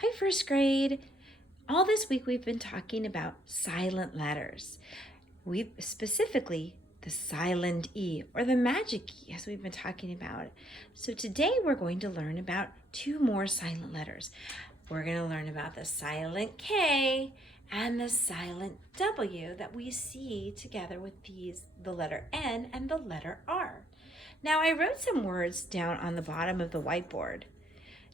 Hi, first grade. All this week we've been talking about silent letters. We've specifically the silent E or the magic E as we've been talking about. So today we're going to learn about two more silent letters. We're going to learn about the silent K and the silent W that we see together with the letter N and the letter R. Now I wrote some words down on the bottom of the whiteboard.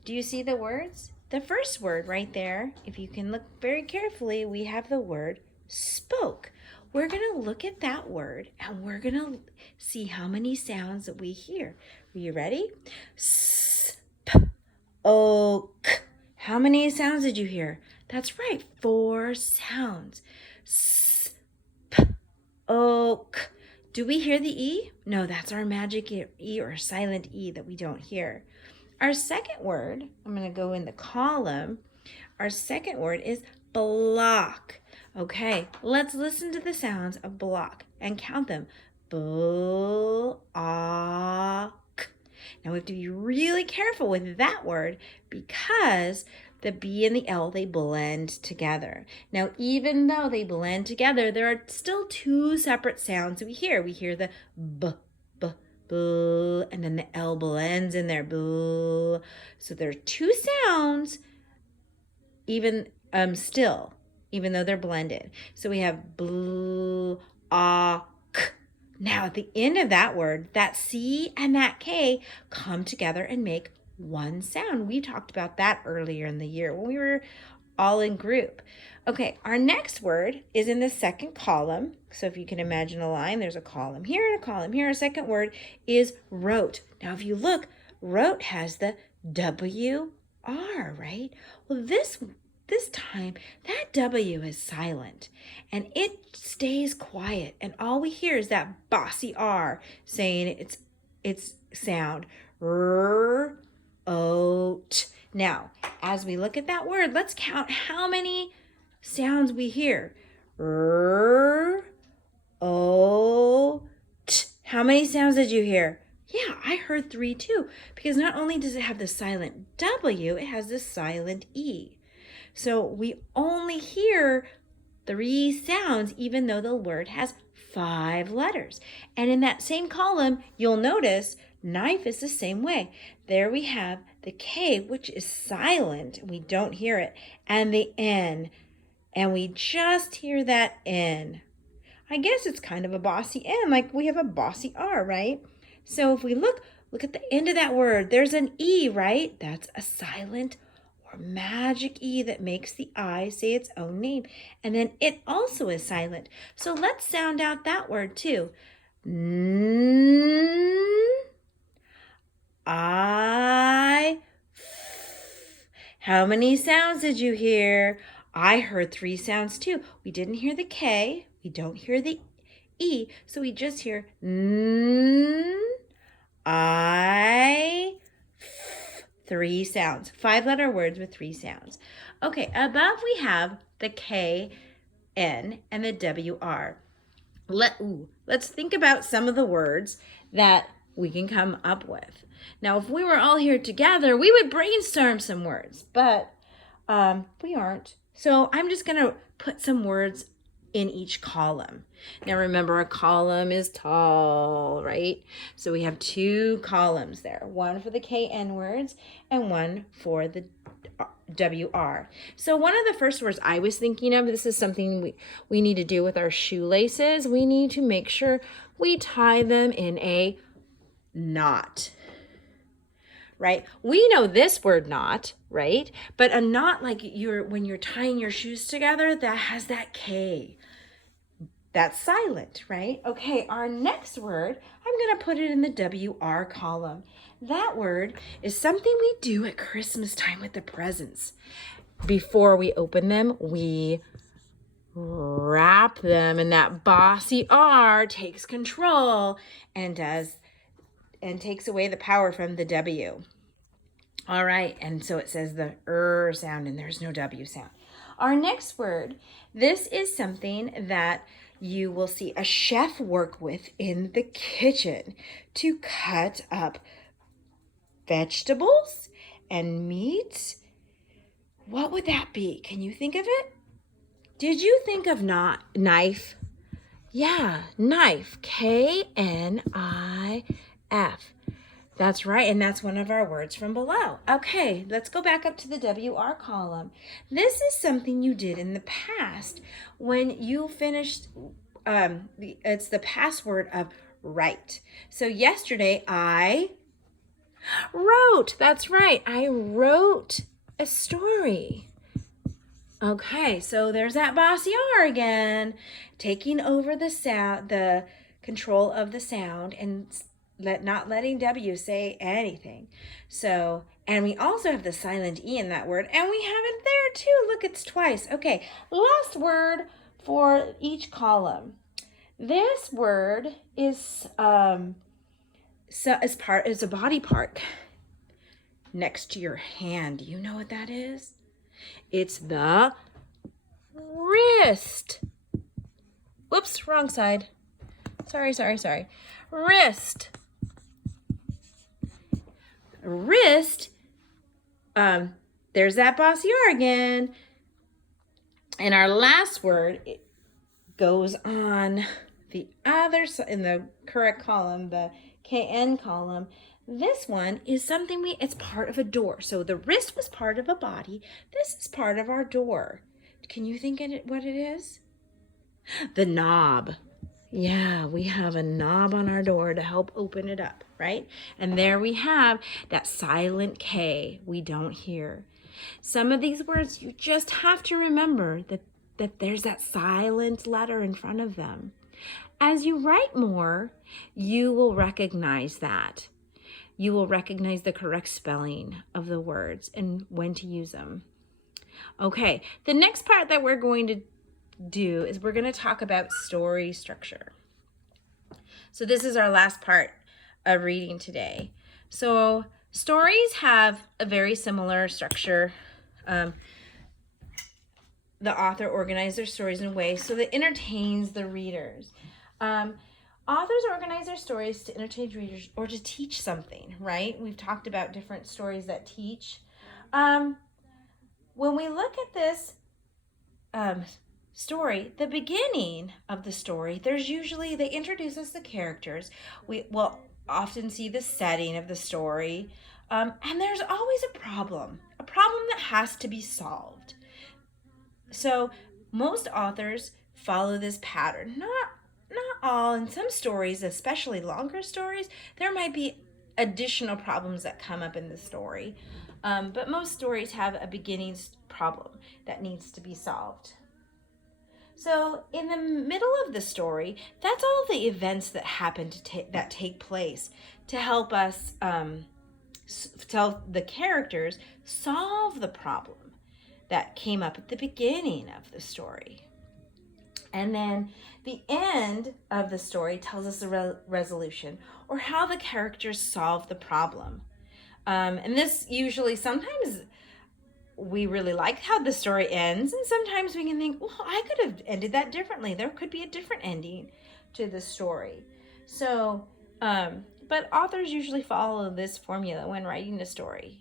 Do you see the words? The first word right there, if you can look very carefully, we have the word spoke. We're going to look at that word and we're going to see how many sounds that we hear. Are you ready? Spoke. How many sounds did you hear? That's right, 4 sounds. Spoke. Do we hear the E? No, that's our magic E or silent E that we don't hear. Our second word, I'm going to go in the column. Our second word is block. Okay, let's listen to the sounds of block and count them. Block. Now we have to be really careful with that word because the B and the L, they blend together. Now, even though they blend together, there are still 2 separate sounds we hear. We hear the B, and then the L blends in there. So there are 2 sounds, even though they're blended. So we have bl, k. Now at the end of that word, that C and that K come together and make one sound. We talked about that earlier in the year when we were all in group. Okay, our next word is in the second column. So if you can imagine a line, there's a column here and a column here. Our second word is wrote. Now if you look, wrote has the W-R, right? Well, this time, that W is silent and it stays quiet. And all we hear is that bossy R saying its sound. R-O-T. Now, as we look at that word, let's count how many sounds we hear. R-O-T. How many sounds did you hear? Yeah, I heard 3 too, because not only does it have the silent W, it has the silent E. So we only hear 3 sounds, even though the word has 5 letters. And in that same column, you'll notice knife is the same way. There we have the K, which is silent. We don't hear it. And the N. And we just hear that N. I guess it's kind of a bossy N, like we have a bossy R, right? So if we look at the end of that word, there's an E, right? That's a silent or magic E that makes the I say its own name. And then it also is silent. So let's sound out that word too. I. How many sounds did you hear? I heard 3 sounds too. We didn't hear the K. We don't hear the E. So we just hear I. 3 sounds. 5-letter words with 3 sounds. Okay, above we have the K, N, and the W-R. Let's think about some of the words that we can come up with. Now, if we were all here together, we would brainstorm some words, but we aren't. So I'm just going to put some words in each column. Now, remember, a column is tall, right? So we have 2 columns there, one for the KN words and one for the WR. So one of the first words I was thinking of, this is something we need to do with our shoelaces. We need to make sure we tie them in a knot, right? We know this word knot, right? But a knot, like when you're tying your shoes together, that has that K. That's silent, right? Okay, our next word, I'm going to put it in the WR column. That word is something we do at Christmas time with the presents. Before we open them, we wrap them, and that bossy R takes control and takes away the power from the W. All right, and so it says the sound, and there's no W sound. Our next word, this is something that you will see a chef work with in the kitchen to cut up vegetables and meat What would that be? Can you think of it? Did you think of not knife? Yeah, knife. K-N-I-F. That's right, and that's one of our words from below. Okay, let's go back up to the WR column. This is something you did in the past when you finished, it's the password of write. So yesterday I wrote, that's right, I wrote a story. Okay, so there's that bossy R again, taking over the sound, the control of the sound, and not letting W say anything. So, and we also have the silent E in that word, and we have it there too. Look, it's twice. Okay, last word for each column. This word is is a body part next to your hand. Do you know what that is? It's the wrist. Whoops, wrong side. Sorry. Wrist. Wrist. There's that bossy R again. And our last word, it goes on the other side in the correct column, the KN column. This one is something it's part of a door. So the wrist was part of a body. This is part of our door. Can you think what it is? The knob. Yeah, we have a knob on our door to help open it up, right? And there we have that silent K we don't hear. Some of these words, you just have to remember that there's that silent letter in front of them. As you write more, you will recognize that. You will recognize the correct spelling of the words and when to use them. Okay, the next part that we're going to do is we're going to talk about story structure. So this is our last part of reading today. So stories have a very similar structure. The author organizes their stories in a way so that entertains the readers. Authors organize their stories to entertain readers or to teach something, right? We've talked about different stories that teach. When we look at this story, the beginning of the story, they introduce us the characters. We will often see the setting of the story. And there's always a problem that has to be solved. So most authors follow this pattern. Not all. In some stories, especially longer stories, there might be additional problems that come up in the story. But most stories have a beginning problem that needs to be solved. So in the middle of the story, that's all the events that happen that take place to help us tell the characters solve the problem that came up at the beginning of the story. And then the end of the story tells us the resolution or how the characters solve the problem. And this usually, sometimes we really like how the story ends, and sometimes we can think, well, I could have ended that differently. There could be a different ending to the story. So, but authors usually follow this formula when writing a story.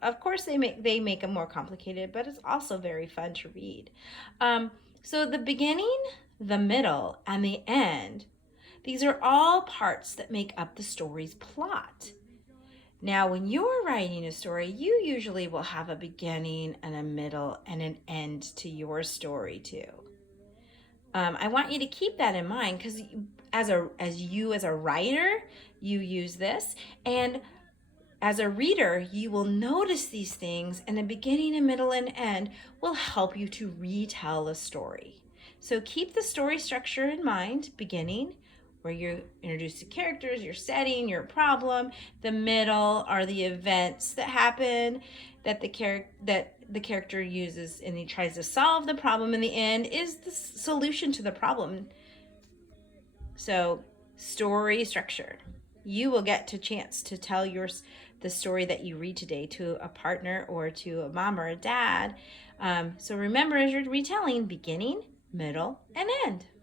Of course, they make them more complicated, but it's also very fun to read. So the beginning, the middle, and the end, these are all parts that make up the story's plot. Now, when you're writing a story, you usually will have a beginning and a middle and an end to your story too. I want you to keep that in mind because as a writer, you use this, and as a reader, you will notice these things, and the beginning and middle and end will help you to retell a story. So keep the story structure in mind: beginning, where you introduce the characters, your setting, your problem. The middle are the events that happen that the character uses, and he tries to solve the problem. And the end is the solution to the problem. So story structure. You will get a chance to tell the story that you read today to a partner or to a mom or a dad. So remember, as you're retelling, beginning, middle, and end.